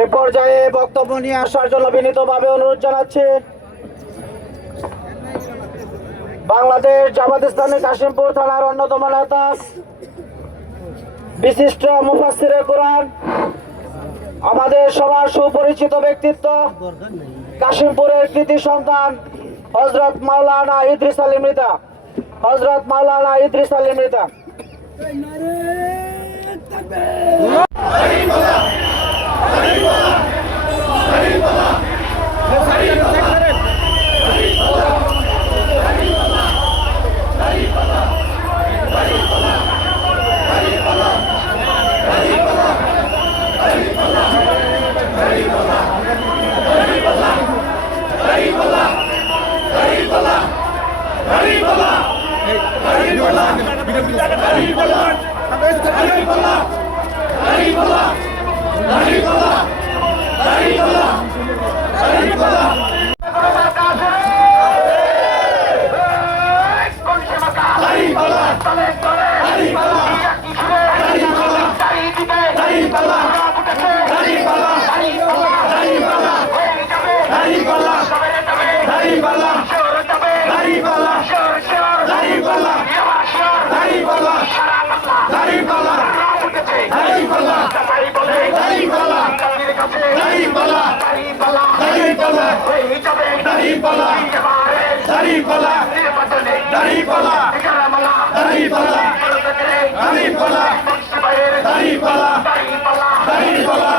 এই পর্যায়ে বক্তব্য নিয়ে আসার জন্য বিনীতভাবে অনুরোধ জানাচ্ছি। বাংলাদেশ জামাত ইসলামী কাশিমপুর থানার অন্যতম নেতা, বিশিষ্ট মুফাসিরে কোরআন, আমাদের সবার সুপরিচিত ব্যক্তিত্ব, কাশিমপুরের কৃতি সন্তান হজরত মাওলানা ইদ্রিস আলী মৃতা হজরত মাওলানা ইদ্রিস আলী মৃতা हरिपाल हरिपाल பலா தனி பலா தனி பலா தனி பலா தனி பலா தனி பலா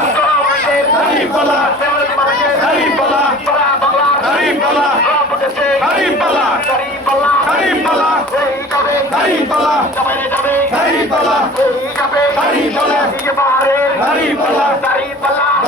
தனி பலா தனி பலா தனி பலா தனி பலா தனி பலா தனி பலா தனி பலா தனி பலா தனி பலா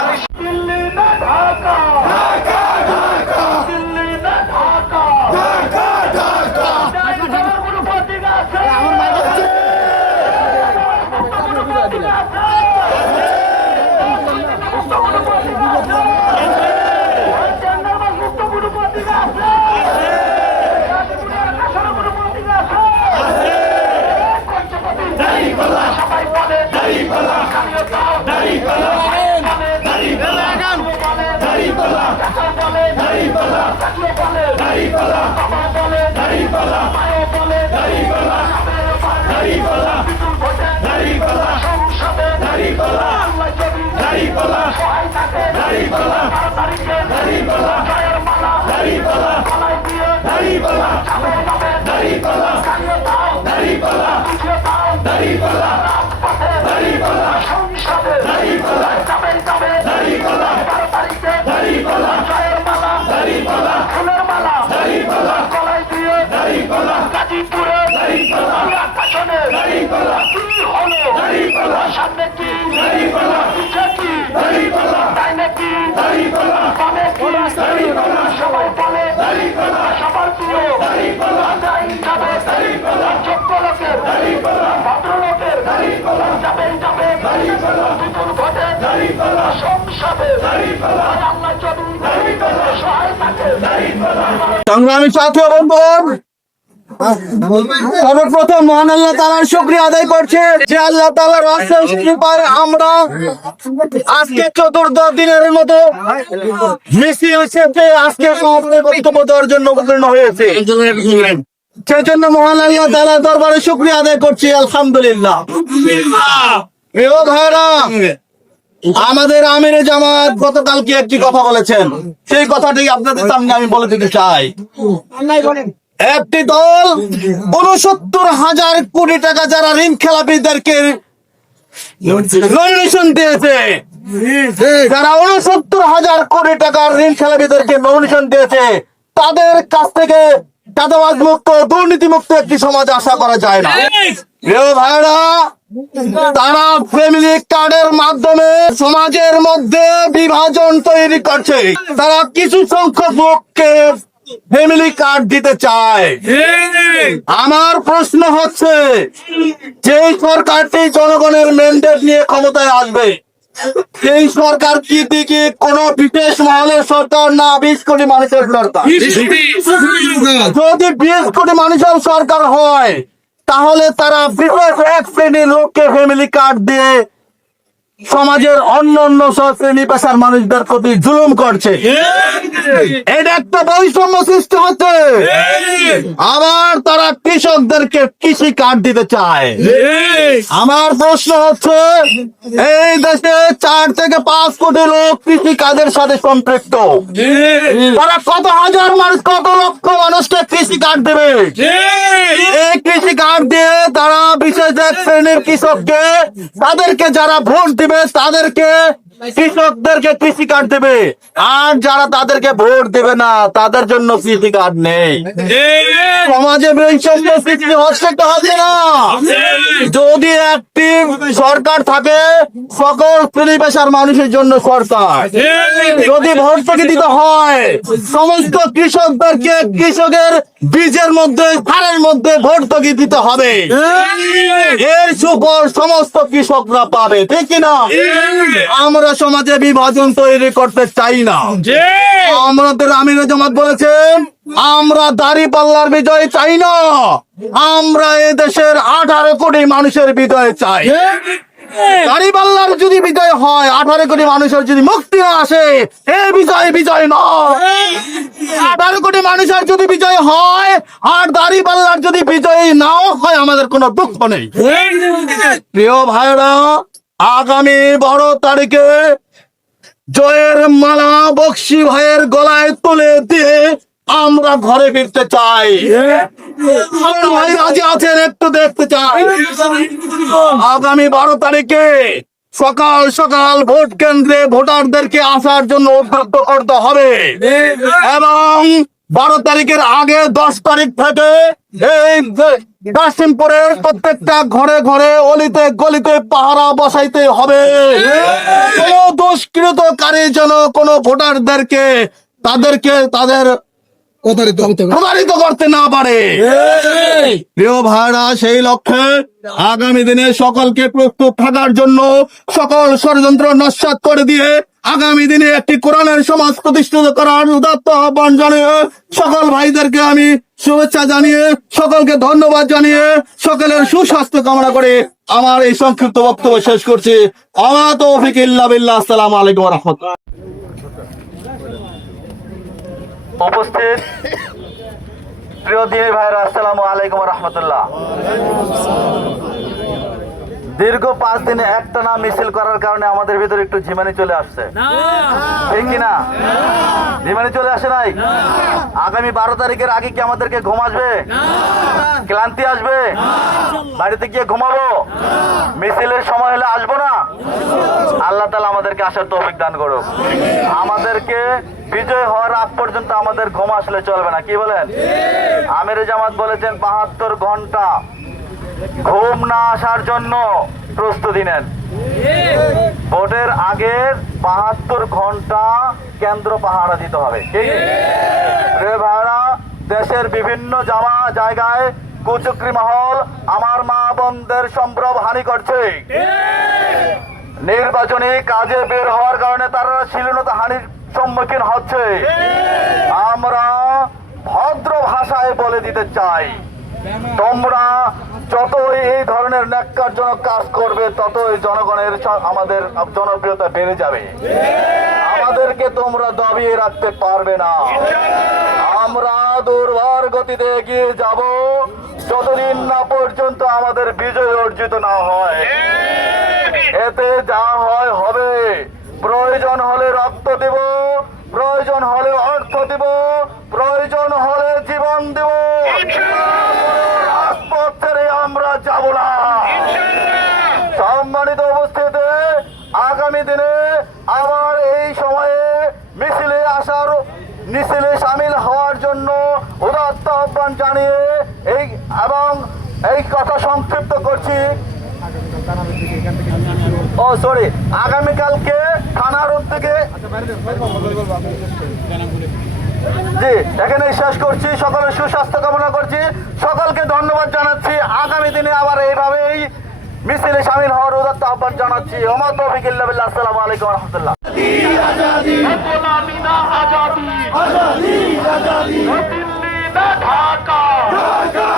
Oh, তাই যোগ্য লোকের সংগ্রামী ছাত্র বন্ধুগণ সর্বপ্রথম তালার শুক্রিয়া আদায় করছে যে আল্লাহ তালার অশেষ কৃপায় আমরা আজকে চতুর্দশ দিনের মতো আজকে জন্য হয়েছে। সেই জন্য মহান আল্লাহ দরবারে শুক্রিয়া আদায় করছি, আলহামদুলিল্লাহ। আমাদের আমিরে জামাত গতকালকে একটি কথা বলেছেন। সেই কথাটি আপনাদের সামনে আমি বলে দিতে চাই। একটি দল উনসত্তর হাজার কোটি টাকা যারা ঋণ খেলাপিদেরকে নমিনেশন দিয়েছে। যারা উনসত্তর হাজার কোটি টাকার ঋণ খেলাপিদেরকে নমিনেশন দিয়েছে তাদের কাছ থেকে চাঁদাবাজ মুক্ত দুর্নীতি মুক্ত একটি সমাজ আশা করা যায় না। ভাইরা তারা ফ্যামিলি কার্ডের মাধ্যমে সমাজের মধ্যে বিভাজন তৈরি করছে। তারা কিছু সংখ্যক লোককে ফ্যামিলি কার্ড দিতে চায়। আমার প্রশ্ন হচ্ছে যে সরকারটি জনগণের ম্যান্ডেট নিয়ে ক্ষমতায় আসবে এই সরকার কি দিকে কোন বিশেষ মহলের সরকার না বিশ কোটি মানুষের সরকার? যদি বিশ কোটি মানুষের সরকার হয় তাহলে তারা বিশেষ এক শ্রেণির লোককে ফ্যামিলি কার্ড দিয়ে সমাজের অন্য অন্য সব শ্রেণি পেশার মানুষদের প্রতি জুলুম করছে। এটা একটা বৈষম্য সৃষ্টি হচ্ছে। আবার তারা কৃষকদেরকে কৃষি কার্ড দিতে চায়। আমার প্রশ্ন হচ্ছে, এই দেশে চার থেকে পাঁচ কোটি লোক কৃষি কাজের সাথে সম্পৃক্ত। তারা কত হাজার মানুষ, কত লক্ষ মানুষকে কৃষি কার্ড দেবে? এই কৃষি কার্ড দিয়ে তারা বিশেষ এক শ্রেণির কৃষককে, তাদেরকে যারা ভোট দিবে তাদেরকে কৃষকদেরকে কৃষি কার্ড দেবে। আর যারা তাদেরকে ভোট দেবে না, তাদের জন্য কৃষি কার্ড নেই। সমাজে বৈষম্য সৃষ্টি হচ্ছে হবে না। যদি একটি সরকার থাকে, সকল শ্রেণি পেশার মানুষের জন্য সরকার। যদি ভর্তুকি দিতে হয়, সমস্ত কৃষকদেরকে কৃষকের বীজের মধ্যে, সারের মধ্যে ভর্তুকি দিতে হবে। এর সুফল সমস্ত কৃষকরা পাবে, ঠিক কিনা আমরা সমাজে বিভাজন তৈরি করতে চাই না। আমাদের আমির জামাত বলেছেন আমরা দাড়ি পাল্লার বিজয় চাই না। আমরা এ দেশের আঠারো কোটি মানুষের বিজয় চাই। যদি বিজয় হয় আঠারো কোটি মানুষের যদি মুক্তি না আসে এ বিজয় বিজয় নয় আঠারো কোটি মানুষের যদি বিজয় হয় আর দাড়ি পাল্লার যদি বিজয় নাও হয় আমাদের কোনো দুঃখ নেই। প্রিয় ভাইরা আগামী বারো তারিখে জয়ের মালা বক্সি ভাইয়ের গলায় তুলে দিয়ে আমরা ঘরে ফিরতে চাই। ভাই রাজি আছেন একটু দেখতে চাই। আগামী বারো তারিখে সকাল সকাল ভোট কেন্দ্রে ভোটারদেরকে আসার জন্য উদ্বুদ্ধ করতে হবে। এবং বারো তারিখের আগে দশ তারিখ থেকে এই কাশিমপুরের প্রত্যেকটা ঘরে ঘরে অলিতে গলিতে পাহারা বসাইতে হবে। কোন দুষ্কৃতকারী যেন কোন ভোটারদেরকে, তাদেরকে, তাদের প্রতারিত করতে না পারে। প্রিয় ভাইরা সেই লক্ষ্যে আগামী দিনে সকলকে প্রস্তুত থাকার জন্য সকল ষড়যন্ত্র নস্বাত করে দিয়ে আগামী দিনে একটি কোরআনের সমাজ প্রতিষ্ঠিত করার উদাত্ত আহ্বান জানিয়ে সকল ভাইদেরকে আমি শুভেচ্ছা জানিয়ে সকলকে ধন্যবাদ জানিয়ে সকলের সুস্বাস্থ্য কামনা করে আমার এই সংক্ষিপ্ত বক্তব্য শেষ করছি। আমার বিল্লাহ। আসসালামু আলাইকুম রাহমাতুল্লাহ। উপস্থিত। প্রিয় দিনের ভাইরা আসসালামু আলাইকুম রহমতুল্লাহ। দীর্ঘ পাঁচ দিনে একটানা মিছিল করার কারণে আমাদের ভিতরে একটু ঝিমানি চলে আসছে। ঠিক কিনা ঝিমানি চলে আসে নাই? আগামী বারো তারিখের আগে কি আমাদেরকে ঘুম আসবে? ক্লান্তি আসবে? বাড়িতে গিয়ে ঘুমাবো? মিছিলের সময় হলে আসব না? আল্লাহ তালা আমাদেরকে আসার তৌফিক দান করুক। আমাদেরকে বিজয় হওয়ার আগ পর্যন্ত আমাদের ঘুম আসলে চলবে না। কি বলেন? আমির জামাত বলেছেন বাহাত্তর ঘণ্টা ঘুম না আসার জন্য প্রস্তুতি নেন। ভোটের আগের বাহাত্তর ঘণ্টা কেন্দ্র পাহারা দিতে হবে। দেশের বিভিন্ন জামা জায়গায় কুচক্রি মহল আমার মা বোনদের সম্ভ্রম হানি করছে। নির্বাচনী কাজে বের হওয়ার কারণে তারা শিলীনতা হানির সম্মুখীন হচ্ছে। আমরা ভদ্র ভাষায় বলে দিতে চাই। তোমরা যতই এই ধরনের ন্যাক্কারজনক কাজ করবে, ততই জনগণের আমাদের জনপ্রিয়তা বেড়ে যাবে। আমাদেরকে তোমরা দবিয়ে রাখতে পারবে না। আমরা দুর্বার গতিতে এগিয়ে যাব, যতদিন না পর্যন্ত আমাদের বিজয় অর্জিত না হয়। এতে যা হয় হবে। প্রয়োজন হলে রক্ত দেব, প্রয়োজন হলে অর্থ দেব প্রয়োজন হলে জীবন দেব রাজপথ ছেড়ে আমরা যাব না সম্মানিত উপস্থিতি আগামী দিনে আবার এই সময়ে মিছিলে আসার মিছিলে সামিল হওয়ার জন্য উদাত্ত আহ্বান এই কথা সংক্ষিপ্ত করছি ও সরি আগামীকালকে থানার উদ্যোগে জি এখানে শেষ করছি। সকলের সুস্বাস্থ্য কামনা করছি। সকলকে ধন্যবাদ জানাচ্ছি। আগামী দিনে আবার এইভাবেই মিছিলে সামিল হওয়ার উদাত্ত আহ্বান জানাচ্ছি। ওমর তৌফিক ইল্লা বিল্লাহ। আসসালামু আলাইকুম রহমতুল্লাহ। ঢাকা।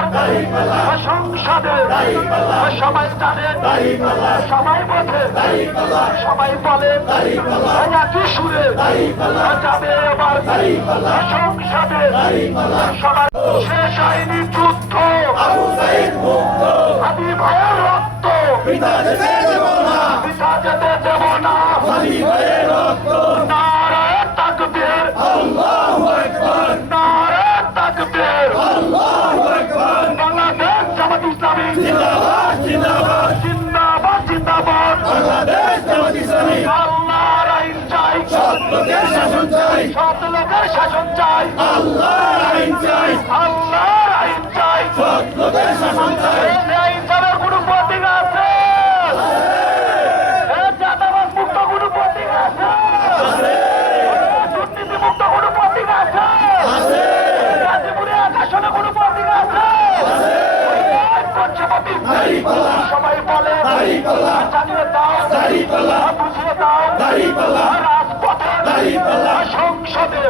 সংসদে সবাই জানে সবাই বোঝে সবাই বলে একই সুরে যাবে এবার সংসদে। সবার শেষ হয়নি যুদ্ধ। আমি ভাইয়ের রক্ত। পিতা যেতে দেব না। নারায়ণ চাই। সৎ লোকের শাসন চাই। আল্লাহর আইন চাই। আল্লাহর আইন চাই। সৎ লোকের শাসন চাই। এই আইনের কোনো প্রতীক আছে? এই জাতাবাদ মুক্ত কোনো প্রতীক আছে? দুর্নীতি মুক্ত রাজপথে সংসদে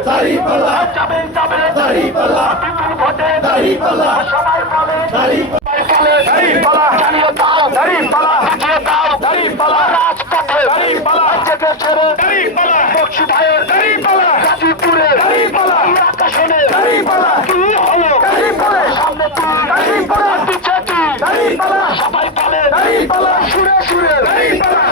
যাবে যাবে। বিপুল ভোটে সবাই বলে সবাই বলে জানিয়ে দাও। বুঝিয়ে দাও। রাজপথে থেকে ছেড়ে বক্সি ভাইয়ের গাজীপুরে আকাশনে কি হলো। সামনে তুই। পিছে তুই। সবাই বলে সুরে সুরে।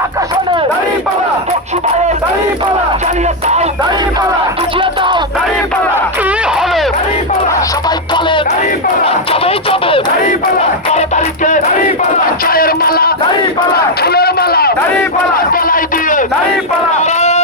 আকাশনে পক্ষী ভাইয়ের জানিয়ে দাও বুঝিয়ে দাও কি হলো সবাই বলে যাবেই যাবে বারো তারিখে জয়ের মালা ফুলের মালা গলায় দিয়ে গলায়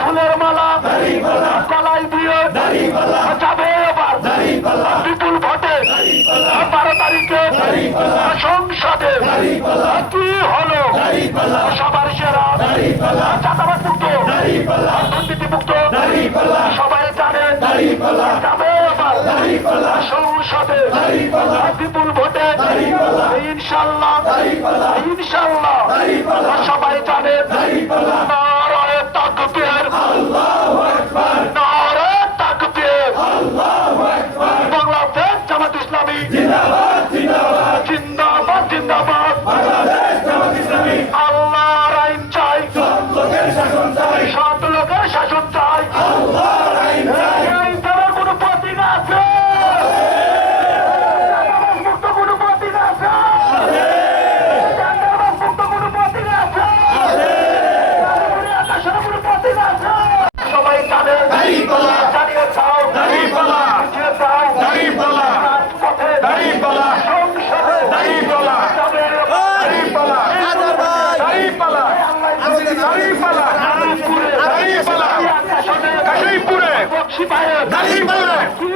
ফুলের মালা দিয়ে যাবে এবার। বিপুল ভোটে বারো তারিখে সংসদে কি হলো? সবার সেরা। চাঁদাবাদ মুক্ত দুর্নীতি মুক্ত সবাই জানে। যাবে সংসদে বিপুল ভোটে ইনশাল্লাহ ইনশাল্লাহ। সবাই জানে শ্রীপুরে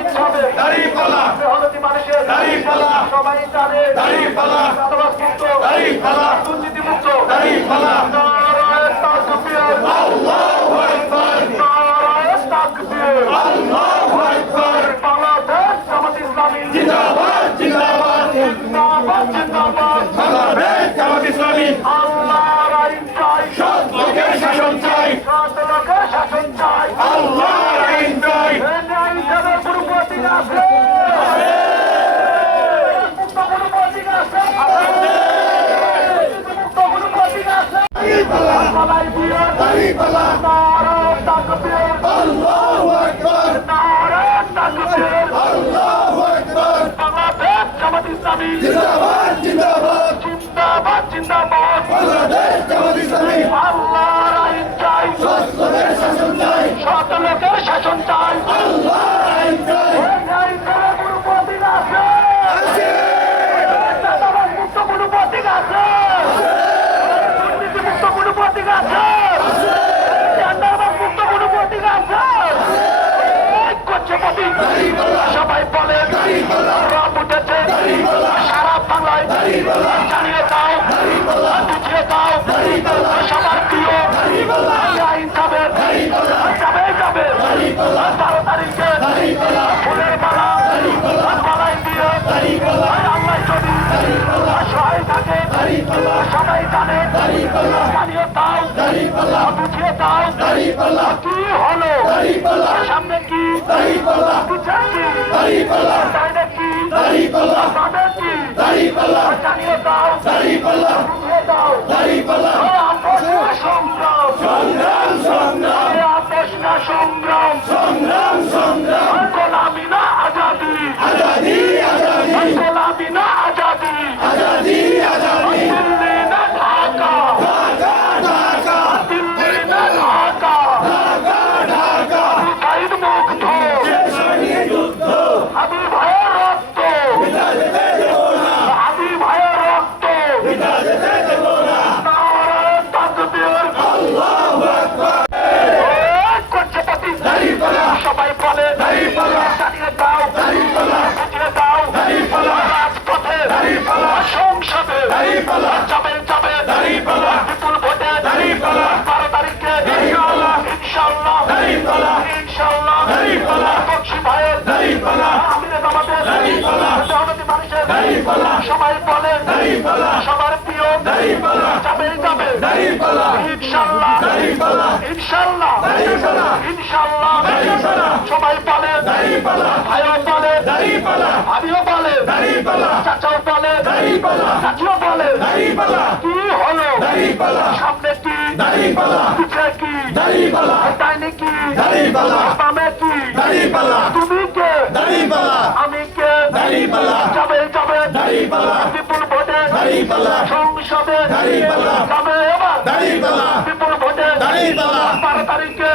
ইনশাল্লাহ দাঁড়িপাল্লা সবাই জানে দাঁড়িপাল্লা যাবে এবার দাঁড়িপাল্লা সবার প্রিয় দাঁড়িপাল্লা ন্যায় হবে দাঁড়িপাল্লা হলদি মানুষের দাঁড়িপাল্লা সবাই জানে দাঁড়িপাল্লা চাঁদাবাজ মুক্ত দাঁড়িপাল্লা দুর্নীতি মুক্ত দাঁড়িপাল্লা নারায় তাকবীর আল্লাহু আকবার নারায় তাকবীর আল্লাহু আকবার বাংলাদেশ জামাত ইসলামী জিন্দাবাদ জিন্দাবাদ জিন্দাবাদ জিন্দাবাদ বাংলাদেশ জামাত ইসলামী আল্লাহর আইন চাই সৎ লোকের শাসন চাই সৎ লোকের শাসন চাই আল্লাহর আইন চাই এ ন্যায় হিসাবে কোনো প্রতীক আছে মুক্ত কোনো প্রতীক আছে মুক্ত কোনো প্রতীক আছে দাঁড়িপাল্লা গলায় দিয়ে দাঁড়িপাল্লা নারায় তাকবীর আল্লাহু আকবার। নারায় তাকবীর আল্লাহু আকবার। বাংলাদেশ জামাত ইসলামী। জিন্দাবাদ জিন্দাবাদ। জিন্দাবাদ জিন্দাবাদ। বাংলাদেশ জামাত ইসলামী। আল্লাহর আইন চাই। সৎ লোকের শাসন চাই। সৎ লোকের শাসন চাই আল্লাহর আইন চাই এ ন্যায় হিসাবে কোনো প্রতীক আছে আছে চাঁদাবাজ মুক্ত কোনো প্রতীক আছে দুর্নীতি মুক্ত কোনো প্রতীক আছে চাঁদাবাজ মুক্ত কোনো প্রতীক আছে এই করছে প্রতীক সবাই বলে, রব উঠেছে। সারা বাংলায় জানিয়ে দাও, বুঝিয়ে দাও, সবার প্রিয়। আইন যাবে যাবে যাবে। বারো তারিখে ফুলের মালা, মালায় দিয়ে আল্লাহ যদি থাকে সবাই জানে। জানিয়ে দাও বুঝিয়ে দাও কি হলো? সামনে কি? পিছে কি? সাইডে কি? বামে কি? জানিয়ে দাও বুঝিয়ে দাও সংসদে যাবে যাবে বিপুল ভোটে বারো তারিখে ইনশাল্লাহ ইনশাল্লাহ বক্সি ভাইয়ের আমিরে আমাদের জনতি মানুষের সবাই বলে সবার প্রিয় যাবে যাবে ইনশাল্লাহ ইনশাল্লাহ ইনশাল্লাহ। সবাই বলে ভাইও বলে আমিও বলে চাচাও বলে চাচিও বলে কি হলো? সামনে কি? পিছে কি? ডাইনে কি বামে কি? তুমি কে? আমি কে যাবে যাবে। বিপুল ভোটে সংসদে যাবে এবার। বিপুল ভোটে বারো তারিখে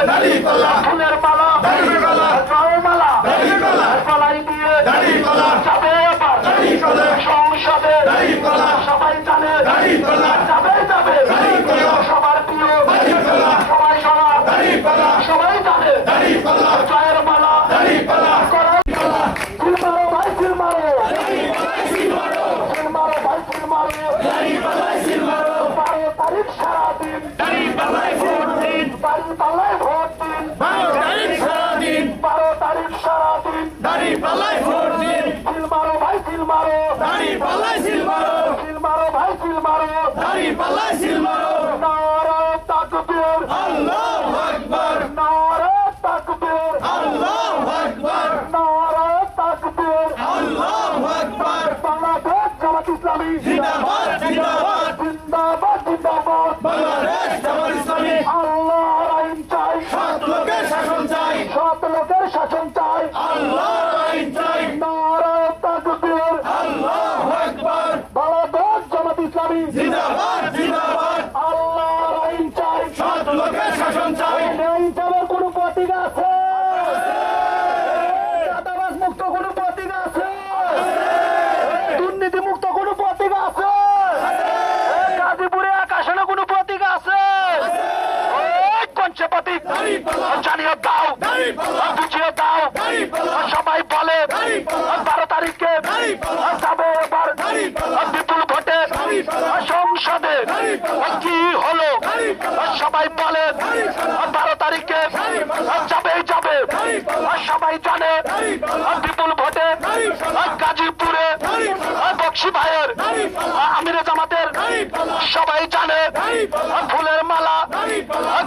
ফুলের মালা জয় মালা গলায় দিয়ে যাবে এবার। সংসদে সবাই জানে। যাবে যাবে। সবার প্রিয় সবাই সবার সবাই জানে। জয়ের দিন। বারো তারিখ সারাদিন। ফিল মারো ভাই ফিল মারো। ফিল মারো। ভাই ফিল মারো। নারা তাকবীর নারা তাকবীর বাংলাদেশ জামাত ইসলামী জিন্দাবাদ, জিন্দাবাদ। জিন্দাবাদ জিন্দাবাদ বাংলাদেশ জামাত ইসলামী আল্লাহর আইন চাই সৎ লোকের শাসন চাই জানিয়ে দাও বুঝিয়ে দাও সবাই বলে বারো তারিখে যাবে এবার বিপুল ভোটে সংসদে কি হলো সবাই বলে বারো তারিখে যাবে যাবে সবাই জানে বিপুল ভোটে গাজীপুরে বক্সি ভাইয়ের আমিরে জামাতের সবাই জানে ফুলের মালা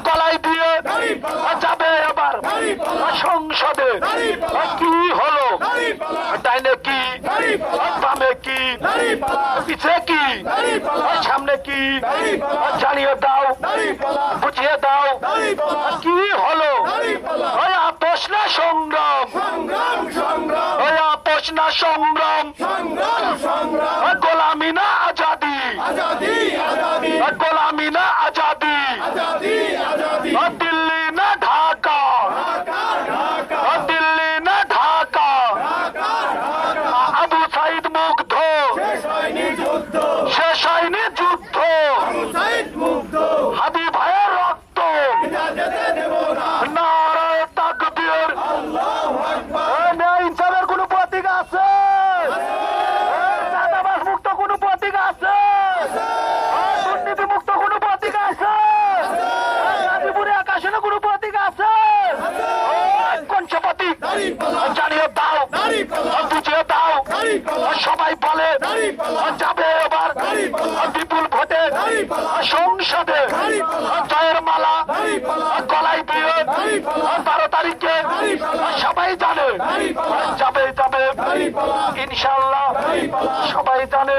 গলায় দিয়ে যাবে এবার সংসদে কি হলো ডাইনে কি বামে কি পিছে কি? সামনে কি? জানিয়ে দাও। বুঝিয়ে দাও। কি হলো? আপোষ না সংগ্রাম? আপোষ না সংগ্রাম? গোলামি না আজাদি ওই গোলামি না আজাদি ওই দিল্লি না ঢাকা ওই দিল্লি না ঢাকা আবু সাইদ মুগ্ধ শেষ হয়নি যুদ্ধ হাবি ভাইয়ের রক্ত নারায় তাকবীর এই ন্যায় ইনসাফের কোনো প্রতীক আছে এই চাঁদাবাজ মুক্ত কোনো প্রতীক আছে এই দুর্নীতি মুক্ত কোনো প্রতীক আছে এই গাজীপুরে আকাশে কোনো প্রতীক আছে এই পঞ্চপতি জানিয়ে দাও বুঝিয়ে দাও সবাই বলে যাবে এবার বিপুল ভোটে সংসদে জয়ের গলায় দিয়ে বারো তারিখে সবাই জানে, যাবে যাবে ইনশাল্লাহ সবাই জানে।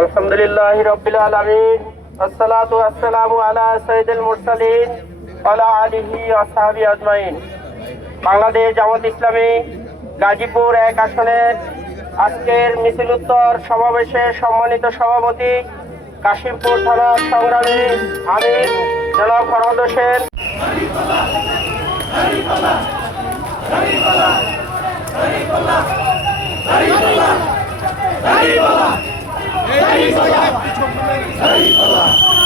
আলহামদুলিল্লাহ রবিল আলমিন, আসসালাতু আসসালামু আলা সৈয়দুল মুরসালিন আলা আলিহি আসহাবি আজমাইন। বাংলাদেশ জামাত ইসলামী গাজীপুর এক আসনের আজকের মিছিল উত্তর সমাবেশের সম্মানিত সভাপতি কাশিমপুর থানার সংগ্রামী আমি জনাব ফরহাদ হোসেন এক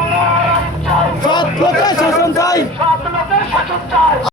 ¡Lo callas!